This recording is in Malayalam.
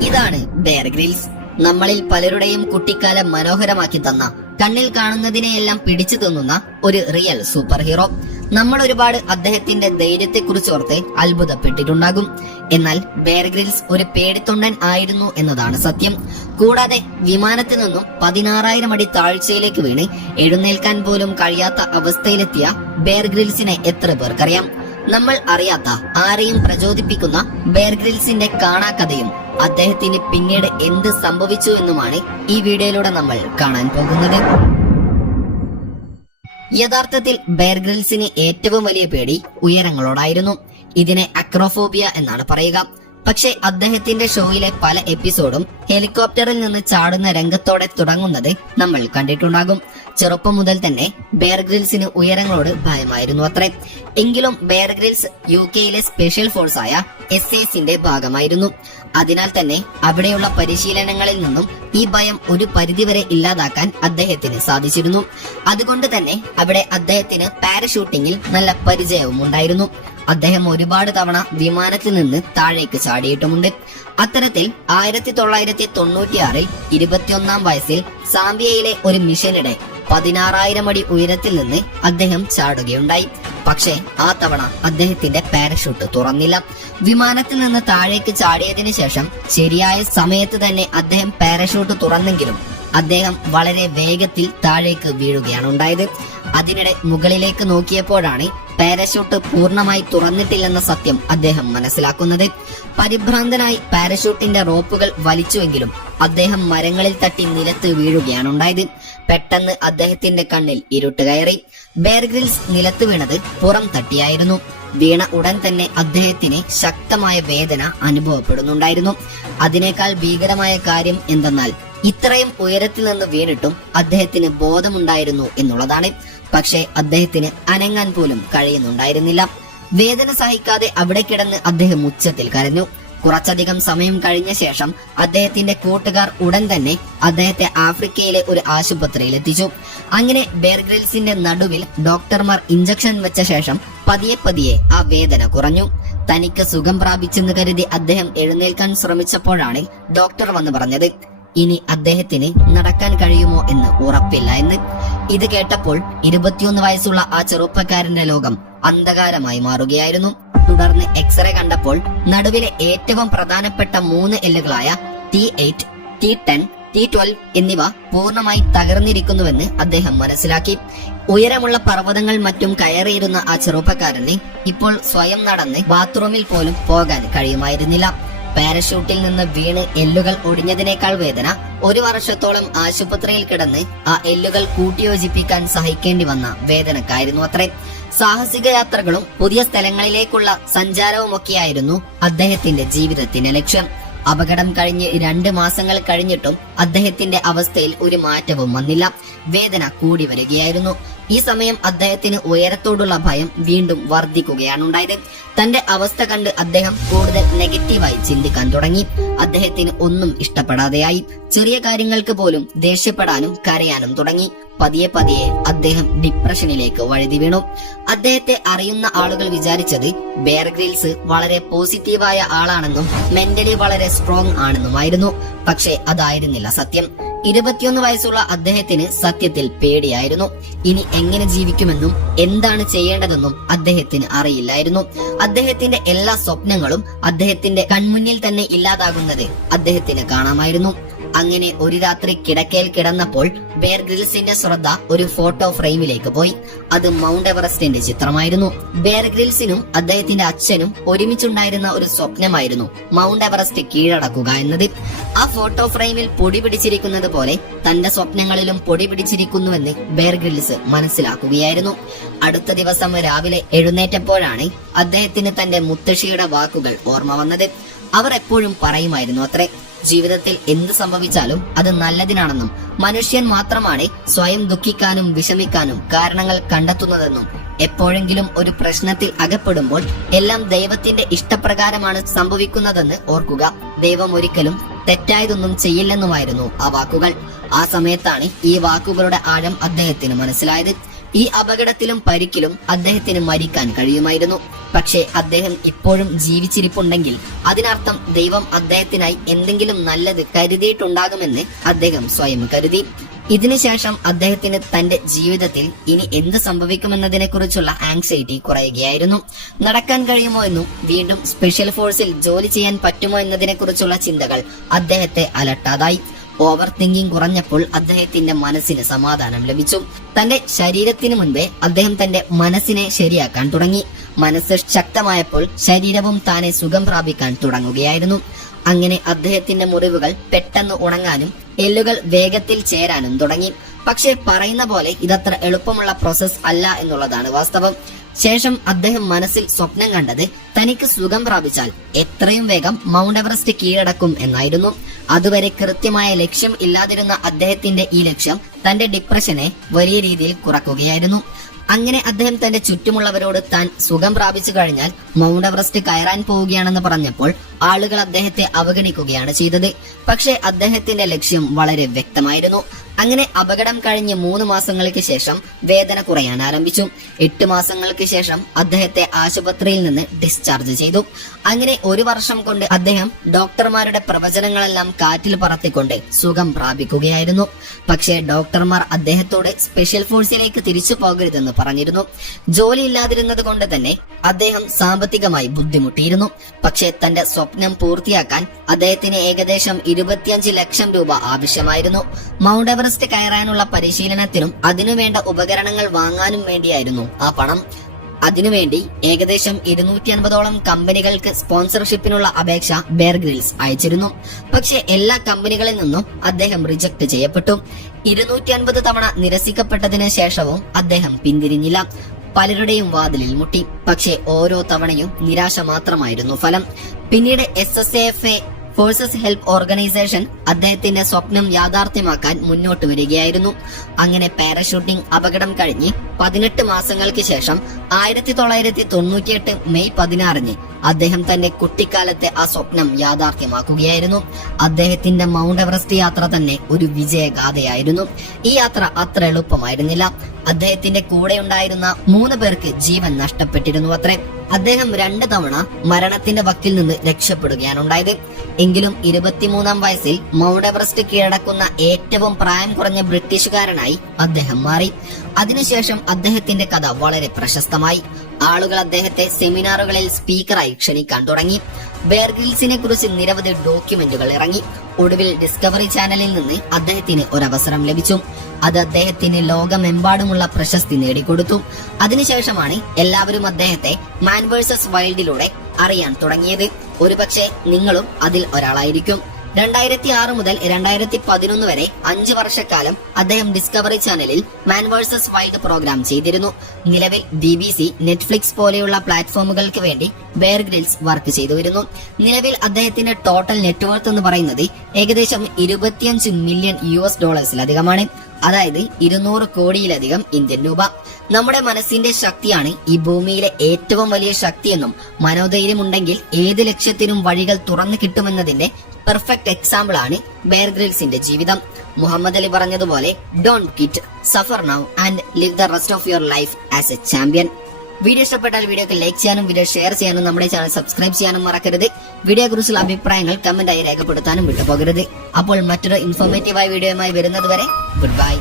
ഇതാണ് ബെയർ ഗ്രിൽസ് നമ്മളിൽ പലരുടെയും കുട്ടിക്കാലം മനോഹരമാക്കി തന്ന കണ്ണിൽ കാണുന്നതിനെയെല്ലാം പിടിച്ചു തിന്നുന്ന ഒരു റിയൽ സൂപ്പർ ഹീറോ നമ്മൾ ഒരുപാട് അദ്ദേഹത്തിന്റെ ധൈര്യത്തെക്കുറിച്ച് ഓർത്ത് അത്ഭുതപ്പെട്ടിട്ടുണ്ടാകും. എന്നാൽ ബെയർ ഗ്രിൽസ് ഒരു പേടിത്തൊണ്ടൻ ആയിരുന്നു എന്നതാണ് സത്യം. കൂടാതെ വിമാനത്തിൽ നിന്നും പതിനാറായിരം അടി താഴ്ചയിലേക്ക് വീണ് എഴുന്നേൽക്കാൻ പോലും കഴിയാത്ത അവസ്ഥയിലെത്തിയ ബെയർ ഗ്രിൽസിനെ എത്ര പേർക്കറിയാം? നമ്മൾ അറിയാത്ത ആരെയും പ്രചോദിപ്പിക്കുന്ന ബെയർ ഗ്രിൽസിന്റെ കാണാക്കഥയും അദ്ദേഹത്തിന് പിന്നീട് എന്ത് സംഭവിച്ചു എന്നുമാണ് ഈ വീഡിയോയിലൂടെ നമ്മൾ കാണാൻ പോകുന്നത്. യഥാർത്ഥത്തിൽ ബെയർഗ്രിൽസിന് ഏറ്റവും വലിയ പേടി ഉയരങ്ങളോടായിരുന്നു. ഇതിനെ അക്രോഫോബിയ എന്നാണ് പറയുക. പക്ഷെ അദ്ദേഹത്തിന്റെ ഷോയിലെ പല എപ്പിസോഡും ഹെലികോപ്റ്ററിൽ നിന്ന് ചാടുന്ന രംഗത്തോടെ തുടങ്ങുന്നത് നമ്മൾ കണ്ടിട്ടുണ്ടാകും. ചെറുപ്പം മുതൽ തന്നെ ബെയർഗ്രിൽസിന് ഉയരങ്ങളോട് ഭയമായിരുന്നു അത്രേ. എങ്കിലും ബെയർഗ്രിൽസ് യു കെയിലെ സ്പെഷ്യൽ ഫോഴ്സായ എസ് എസിന്റെ ഭാഗമായിരുന്നു. അതിനാൽ തന്നെ അവിടെയുള്ള പരിശീലനങ്ങളിൽ നിന്നും ഈ ഭയം ഒരു പരിധിവരെ ഇല്ലാതാക്കാൻ അദ്ദേഹത്തിന് സാധിച്ചിരുന്നു. അതുകൊണ്ട് തന്നെ അവിടെ അദ്ദേഹത്തിന് പാരഷൂട്ടിങ്ങിൽ നല്ല പരിചയവും ഉണ്ടായിരുന്നു. അദ്ദേഹം ഒരുപാട് തവണ വിമാനത്തിൽ നിന്ന് താഴേക്ക് ചാടിയിട്ടുമുണ്ട്. അത്തരത്തിൽ ആയിരത്തി തൊള്ളായിരത്തി തൊണ്ണൂറ്റിയാറിൽ ഇരുപത്തിയൊന്നാം വയസ്സിൽ സാംബിയയിലെ ഒരു മിഷനിടെ പതിനാറായിരം അടി ഉയരത്തിൽ നിന്ന് അദ്ദേഹം ചാടുകയുണ്ടായി. പക്ഷേ ആ തവണ അദ്ദേഹത്തിന്റെ പാരഷൂട്ട് തുറന്നില്ല. വിമാനത്തിൽ നിന്ന് താഴേക്ക് ചാടിയതിന് ശേഷം ശരിയായ സമയത്ത് തന്നെ അദ്ദേഹം പാരഷൂട്ട് തുറന്നെങ്കിലും അദ്ദേഹം വളരെ വേഗത്തിൽ താഴേക്ക് വീഴുകയാണ് ഉണ്ടായത്. അതിനിടെ മുകളിലേക്ക് നോക്കിയപ്പോഴാണ് പാരഷൂട്ട് പൂർണമായി തുറന്നിട്ടില്ലെന്ന സത്യം അദ്ദേഹം മനസ്സിലാക്കുന്നത്. പരിഭ്രാന്തനായി പാരഷൂട്ടിന്റെ റോപ്പുകൾ വലിച്ചുവെങ്കിലും അദ്ദേഹം മരങ്ങളിൽ തട്ടി നിലത്ത് വീഴുകയാണ് ഉണ്ടായത്. പെട്ടെന്ന് അദ്ദേഹത്തിന്റെ കണ്ണിൽ ഇരുട്ട് കയറി. ബെയർഗ്രിൽസ് നിലത്ത് വീണത് പുറം തട്ടിയായിരുന്നു. വീണ ഉടൻ തന്നെ അദ്ദേഹത്തിന് ശക്തമായ വേദന അനുഭവപ്പെടുന്നുണ്ടായിരുന്നു. അതിനേക്കാൾ ഭീകരമായ കാര്യം എന്തെന്നാൽ ഇത്രയും ഉയരത്തിൽ നിന്ന് വീണിട്ടും അദ്ദേഹത്തിന് ബോധമുണ്ടായിരുന്നു എന്നുള്ളതാണ്. പക്ഷേ അദ്ദേഹത്തിന് അനങ്ങാൻ പോലും കഴിയുന്നുണ്ടായിരുന്നില്ല. വേദന സഹിക്കാതെ അവിടെ കിടന്ന് അദ്ദേഹം ഉച്ചത്തിൽ കരഞ്ഞു. കുറച്ചധികം സമയം കഴിഞ്ഞ ശേഷം അദ്ദേഹത്തിന്റെ കൂട്ടുകാർ ഉടൻ തന്നെ അദ്ദേഹത്തെ ആഫ്രിക്കയിലെ ഒരു ആശുപത്രിയിൽ എത്തിച്ചു. അങ്ങനെ ബെയർഗ്രിൽസിന്റെ നടുവിൽ ഡോക്ടർമാർ ഇഞ്ചക്ഷൻ വെച്ച ശേഷം പതിയെ പതിയെ ആ വേദന കുറഞ്ഞു. തനിക്ക് സുഖം പ്രാപിച്ചെന്ന് കരുതി അദ്ദേഹം എഴുന്നേൽക്കാൻ ശ്രമിച്ചപ്പോഴാണ് ഡോക്ടർ വന്ന് പറഞ്ഞത്. ഇനി അദ്ദേഹത്തിന് നടക്കാൻ കഴിയുമോ എന്ന് ഉറപ്പില്ല എന്ന്. ഇത് കേട്ടപ്പോൾ ഇരുപത്തിയൊന്ന് വയസ്സുള്ള ആ ചെറുപ്പക്കാരന്റെ ലോകം അന്ധകാരമായി മാറുകയായിരുന്നു. തുടർന്ന് എക്സ്റേ കണ്ടപ്പോൾ നടുവിലെ ഏറ്റവും പ്രധാനപ്പെട്ട മൂന്ന് എല്ലുകളായ T eight T ten T twelve എന്നിവ പൂർണമായി തകർന്നിരിക്കുന്നുവെന്ന് അദ്ദേഹം മനസ്സിലാക്കി. ഉയരമുള്ള പർവതങ്ങൾ മറ്റും കയറിയിരുന്ന ആ ചെറുപ്പക്കാരന് ഇപ്പോൾ സ്വയം നടന്ന് ബാത്റൂമിൽ പോലും പോകാൻ കഴിയുമായിരുന്നില്ല. പാരഷൂട്ടിൽ നിന്ന് വീണ് എല്ലുകൾ ഒടിഞ്ഞതിനേക്കാൾ വേദന ഒരു വർഷത്തോളം ആശുപത്രിയിൽ കിടന്ന് ആ എല്ലുകൾ കൂട്ടിയോജിപ്പിക്കാൻ സഹിക്കേണ്ടി വന്ന വേദനക്കായിരുന്നു അത്രേ. സാഹസിക യാത്രകളും പുതിയ സ്ഥലങ്ങളിലേക്കുള്ള സഞ്ചാരവും സഞ്ചാരവുമൊക്കെയായിരുന്നു അദ്ദേഹത്തിന്റെ ജീവിതത്തിന്റെ ലക്ഷ്യം. അപകടം കഴിഞ്ഞ് രണ്ട് മാസങ്ങൾ കഴിഞ്ഞിട്ടും അദ്ദേഹത്തിന്റെ അവസ്ഥയിൽ ഒരു മാറ്റവും വന്നില്ല. വേദന കൂടി വരികയായിരുന്നു. ഈ സമയം അദ്ദേഹത്തിന് ഉയരത്തോടുള്ള ഭയം വീണ്ടും വർദ്ധിക്കുകയാണ് ഉണ്ടായത്. തന്റെ അവസ്ഥ കണ്ട് അദ്ദേഹം കൂടുതൽ നെഗറ്റീവായി ചിന്തിക്കാൻ തുടങ്ങി. അദ്ദേഹത്തിന് ഒന്നും ഇഷ്ടപ്പെടാതെയായി. ചെറിയ കാര്യങ്ങൾക്ക് പോലും ദേഷ്യപ്പെടാനും കരയാനും തുടങ്ങി. പതിയെ പതിയെ അദ്ദേഹം ഡിപ്രഷനിലേക്ക് വഴുതി വീണു. അദ്ദേഹത്തെ അറിയുന്ന ആളുകൾ വിചാരിച്ചത് ബെയർ ഗ്രിൽസ് വളരെ പോസിറ്റീവായ ആളാണെന്നും മെന്റലി വളരെ സ്ട്രോങ് ആണെന്നുമായിരുന്നു. പക്ഷേ അതായിരുന്നില്ല സത്യം. ഇരുപത്തിയൊന്ന് വയസ്സുള്ള അദ്ദേഹത്തിന് സത്യത്തിൽ പേടിയായിരുന്നു. ഇനി എങ്ങനെ ജീവിക്കുമെന്നും എന്താണ് ചെയ്യേണ്ടതെന്നും അദ്ദേഹത്തിന് അറിയില്ലായിരുന്നു. അദ്ദേഹത്തിന്റെ എല്ലാ സ്വപ്നങ്ങളും അദ്ദേഹത്തിന്റെ കൺമുന്നിൽ തന്നെ ഇല്ലാതാകുന്നത് അദ്ദേഹത്തിന് കാണാമായിരുന്നു. അങ്ങനെ ഒരു രാത്രി കിടക്കയിൽ കിടന്നപ്പോൾ ബെയർ ഗ്രിൽസിന്റെ ശ്രദ്ധ ഒരു ഫോട്ടോ ഫ്രെയിമിലേക്ക് പോയി. അത് മൗണ്ട് എവറസ്റ്റിന്റെ ചിത്രമായിരുന്നു. ബെയർ ഗ്രിൽസിനും അദ്ദേഹത്തിന്റെ അച്ഛനും ഒരുമിച്ചുണ്ടായിരുന്ന ഒരു സ്വപ്നമായിരുന്നു മൗണ്ട് എവറസ്റ്റ് കീഴടക്കുക എന്നത്. ആ ഫോട്ടോ ഫ്രെയിമിൽ പൊടി പിടിച്ചിരിക്കുന്നത് പോലെ തന്റെ സ്വപ്നങ്ങളിലും പൊടി പിടിച്ചിരിക്കുന്നുവെന്ന് ബെയർ ഗ്രിൽസ് മനസ്സിലാക്കുകയായിരുന്നു. അടുത്ത ദിവസം രാവിലെ എഴുന്നേറ്റപ്പോഴാണ് അദ്ദേഹത്തിന് തന്റെ മുത്തശ്ശിയുടെ വാക്കുകൾ ഓർമ്മ വന്നത്. അവർ എപ്പോഴും പറയുമായിരുന്നു അത്രേ. ജീവിതത്തിൽ എന്ത് സംഭവിച്ചാലും അത് നല്ലതിനാണെന്നും മനുഷ്യൻ മാത്രമാണ് സ്വയം ദുഃഖിക്കാനും വിഷമിക്കാനും കാരണങ്ങൾ കണ്ടെത്തുന്നതെന്നും എപ്പോഴെങ്കിലും ഒരു പ്രശ്നത്തിൽ അകപ്പെടുമ്പോൾ എല്ലാം ദൈവത്തിന്റെ ഇഷ്ടപ്രകാരമാണ് സംഭവിക്കുന്നതെന്ന് ഓർക്കുക. ദൈവം ഒരിക്കലും തെറ്റായതൊന്നും ചെയ്യില്ലെന്നുമായിരുന്നു ആ വാക്കുകൾ. ആ സമയത്താണ് ഈ വാക്കുകളുടെ ആഴം അദ്ദേഹത്തിന് മനസ്സിലായത്. ഈ അപകടത്തിലും പരിക്കിലും അദ്ദേഹത്തിന് മരിക്കാൻ കഴിയുമായിരുന്നു. പക്ഷേ അദ്ദേഹം ഇപ്പോഴും ജീവിച്ചിരിപ്പുണ്ടെങ്കിൽ അതിനർത്ഥം ദൈവം അദ്ദേഹത്തിനായി എന്തെങ്കിലും നല്ലത് കരുതിയിട്ടുണ്ടാകുമെന്ന് അദ്ദേഹം സ്വയം കരുതി. ഇതിനുശേഷം അദ്ദേഹത്തിന് തന്റെ ജീവിതത്തിൽ ഇനി എന്ത് സംഭവിക്കുമെന്നതിനെ കുറിച്ചുള്ള ആങ്സൈറ്റി കുറയുകയായിരുന്നു. നടക്കാൻ കഴിയുമോ എന്നും വീണ്ടും സ്പെഷ്യൽ ഫോഴ്സിൽ ജോലി ചെയ്യാൻ പറ്റുമോ എന്നതിനെ കുറിച്ചുള്ള ചിന്തകൾ അദ്ദേഹത്തെ അലട്ടാതായി. ഓവർ തിങ്കിങ് കുറഞ്ഞപ്പോൾ അദ്ദേഹത്തിന്റെ മനസ്സിന് സമാധാനം ലഭിച്ചു. തന്റെ ശരീരത്തിന് മുൻപേ അദ്ദേഹം തന്റെ മനസ്സിനെ ശരിയാക്കാൻ തുടങ്ങി. മനസ്സ് ശക്തമായപ്പോൾ ശരീരവും താനെ സുഖം പ്രാപിക്കാൻ തുടങ്ങുകയായിരുന്നു. അങ്ങനെ അദ്ദേഹത്തിന്റെ മുറിവുകൾ പെട്ടെന്ന് ഉണങ്ങാനും എല്ലുകൾ വേഗത്തിൽ ചേരാനും തുടങ്ങി. പക്ഷേ പറയുന്ന പോലെ ഇതത്ര എളുപ്പമുള്ള പ്രോസസ് അല്ല എന്നുള്ളതാണ് വാസ്തവം. ശേഷം അദ്ദേഹം മനസ്സിൽ സ്വപ്നം കണ്ടത് തനിക്ക് സുഖം പ്രാപിച്ചാൽ എത്രയും വേഗം മൗണ്ട് എവറസ്റ്റ് കീഴടക്കും എന്നായിരുന്നു. അതുവരെ കൃത്യമായ ലക്ഷ്യം ഇല്ലാതിരുന്ന അദ്ദേഹത്തിന്റെ ഈ ലക്ഷ്യം തന്റെ ഡിപ്രഷനെ വലിയ രീതിയിൽ കുറക്കുകയായിരുന്നു. അങ്ങനെ അദ്ദേഹം തന്റെ ചുറ്റുമുള്ളവരോട് താൻ സുഖം പ്രാപിച്ചു കഴിഞ്ഞാൽ മൗണ്ട് എവറസ്റ്റ് കയറാൻ പോവുകയാണെന്ന് പറഞ്ഞപ്പോൾ ആളുകൾ അദ്ദേഹത്തെ അവഗണിക്കുകയാണ് ചെയ്തത്. പക്ഷേ അദ്ദേഹത്തിന്റെ ലക്ഷ്യം വളരെ വ്യക്തമായിരുന്നു. അങ്ങനെ അപകടം കഴിഞ്ഞ് മൂന്ന് മാസങ്ങൾക്ക് ശേഷം വേദന കുറയാൻ ആരംഭിച്ചു. എട്ട് മാസങ്ങൾക്ക് ശേഷം അദ്ദേഹത്തെ ആശുപത്രിയിൽ നിന്ന് ഡിസ്ചാർജ് ചെയ്തു. അങ്ങനെ ഒരു വർഷം കൊണ്ട് അദ്ദേഹം ഡോക്ടർമാരുടെ പ്രവചനങ്ങളെല്ലാം കാറ്റിൽ പറത്തിക്കൊണ്ട് സുഖം പ്രാപിക്കുകയായിരുന്നു. പക്ഷേ ഡോക്ടർമാർ അദ്ദേഹത്തോട് സ്പെഷ്യൽ ഫോഴ്സിലേക്ക് തിരിച്ചു പോകരുതെന്ന് പറഞ്ഞിരുന്നു. ജോലി ഇല്ലാതിരുന്നത് കൊണ്ട് തന്നെ അദ്ദേഹം സാമ്പത്തികമായി ബുദ്ധിമുട്ടിയിരുന്നു. പക്ഷേ തന്റെ സ്വപ്നം പൂർത്തിയാക്കാൻ അദ്ദേഹത്തിന് ഏകദേശം ഇരുപത്തിയഞ്ച് ലക്ഷം രൂപ ആവശ്യമായിരുന്നു. മൗണ്ട് എവറസ്റ്റ് കയറാനുള്ള പരിശീലനത്തിനും അതിനുവേണ്ട ഉപകരണങ്ങൾ വാങ്ങാനും വേണ്ടിയായിരുന്നു ആ പണം. അതിനുവേണ്ടി ഏകദേശം ഇരുന്നൂറ്റി അൻപതോളം കമ്പനികൾക്ക് സ്പോൺസർഷിപ്പിനുള്ള അപേക്ഷ ബെയർ ഗ്രിൽസ് അയച്ചിരുന്നു. പക്ഷെ എല്ലാ കമ്പനികളിൽ നിന്നും അദ്ദേഹം റിജക്ട് ചെയ്യപ്പെട്ടു. ഇരുന്നൂറ്റി അൻപത് തവണ നിരസിക്കപ്പെട്ടതിന് ശേഷവും അദ്ദേഹം പിന്തിരിഞ്ഞില്ല. പലരുടെയും വാതിലിൽ മുട്ടി. പക്ഷേ ഓരോ തവണയും നിരാശ മാത്രമായിരുന്നു ഫലം. പിന്നീട് S S F A forces help organisation അദ്ദേഹത്തിന്റെ സ്വപ്നം യാഥാർത്ഥ്യമാക്കാൻ മുന്നോട്ട് വരികയായിരുന്നു. അങ്ങനെ പാരഷൂട്ടിംഗ് അപകടം കഴിഞ്ഞ് പതിനെട്ട് മാസങ്ങൾക്ക് ശേഷം ആയിരത്തി തൊള്ളായിരത്തി തൊണ്ണൂറ്റിയെട്ട് മെയ് പതിനാറിന് അദ്ദേഹം തന്റെ കുട്ടിക്കാലത്തെ ആ സ്വപ്നം യാഥാർത്ഥ്യമാക്കുകയായിരുന്നു. അദ്ദേഹത്തിന്റെ മൗണ്ട് എവറസ്റ്റ് യാത്ര തന്നെ ഒരു വിജയഗാഥയായിരുന്നു. ഈ യാത്ര അത്ര എളുപ്പമായിരുന്നില്ല. അദ്ദേഹത്തിന്റെ കൂടെ ഉണ്ടായിരുന്ന മൂന്ന് പേർക്ക് ജീവൻ നഷ്ടപ്പെട്ടിരുന്നു അത്രേ. അദ്ദേഹം രണ്ട് തവണ മരണത്തിന്റെ വക്കിൽ നിന്ന് രക്ഷപ്പെടുകയാണ് ഉണ്ടായത്. എങ്കിലും ഇരുപത്തിമൂന്നാം വയസ്സിൽ മൗണ്ട് എവറസ്റ്റ് കീഴടക്കുന്ന ഏറ്റവും പ്രായം കുറഞ്ഞ ബ്രിട്ടീഷുകാരനായി അദ്ദേഹം മാറി. അതിനുശേഷം അദ്ദേഹത്തിന്റെ കഥ വളരെ പ്രശസ്തമായി. ആളുകൾ അദ്ദേഹത്തെ സെമിനാറുകളിൽ സ്പീക്കറായി ക്ഷണിക്കാൻ തുടങ്ങി. ബെയർഗിൽസിനെ കുറിച്ച് നിരവധി ഡോക്യുമെന്റുകൾ ഇറങ്ങി. ഒടുവിൽ ഡിസ്കവറി ചാനലിൽ നിന്ന് അദ്ദേഹത്തിന് ഒരവസരം ലഭിച്ചു. അത് അദ്ദേഹത്തിന് ലോകമെമ്പാടുമുള്ള പ്രശസ്തി നേടിക്കൊടുത്തു. അതിനുശേഷമാണ് എല്ലാവരും അദ്ദേഹത്തെ മാൻ വേഴ്സസ് വൈൽഡിലൂടെ അറിയാൻ തുടങ്ങിയത്. ഒരുപക്ഷെ നിങ്ങളും അതിൽ ഒരാളായിരിക്കും. രണ്ടായിരത്തി ആറ് മുതൽ രണ്ടായിരത്തി പതിനൊന്ന് വരെ അഞ്ച് വർഷക്കാലം അദ്ദേഹം ഡിസ്കവറി ചാനലിൽ മാൻ വേഴ്സസ് വൈൽഡ് പ്രോഗ്രാം ചെയ്തിരുന്നു. നിലവിൽ ബി ബി സി നെറ്റ്ഫ്ലിക്സ് പോലെയുള്ള പ്ലാറ്റ്ഫോമുകൾക്ക് വേണ്ടി ബെയർ ഗ്രിൽസ് വർക്ക് ചെയ്തു വരുന്നു. നിലവിൽ അദ്ദേഹത്തിന്റെ ടോട്ടൽ നെറ്റ്വർത്ത് എന്ന് പറയുന്നത് ഏകദേശം ഇരുപത്തിയഞ്ച് മില്യൺ യു എസ് ഡോളേഴ്സിലധികമാണ് അതായത് ഇരുന്നൂറ് കോടിയിലധികം ഇന്ത്യൻ രൂപ. നമ്മുടെ മനസ്സിന്റെ ശക്തിയാണ് ഈ ഭൂമിയിലെ ഏറ്റവും വലിയ ശക്തിയെന്നും മനോധൈര്യം ഉണ്ടെങ്കിൽ ഏത് ലക്ഷ്യത്തിനും വഴികൾ തുറന്നു കിട്ടുമെന്നതിന്റെ പെർഫെക്റ്റ് എക്സാമ്പിൾ ആണ് ബെയർ ഗ്രിൽസിന്റെ ജീവിതം. മുഹമ്മദ് അലി പറഞ്ഞതുപോലെ don't quit suffer now and live the rest of your life as a champion video ഇഷ്ടപ്പെട്ടാൽ വീഡിയോക്ക് ലൈക്ക് ചെയ്യാനും വീഡിയോ ഷെയർ ചെയ്യാനും നമ്മുടെ ചാനൽ സബ്സ്ക്രൈബ് ചെയ്യാനും മറക്കരുത്. വീഡിയോ കുറിച്ചുള്ള അഭിപ്രായങ്ങൾ കമന്റായി രേഖപ്പെടുത്താനും വിട്ടുപോകരുത്. അപ്പോൾ മറ്റൊരു ഇൻഫോർമേറ്റീവായ വീഡിയോയുമായി വരുന്നത് വരെ ഗുഡ് ബൈ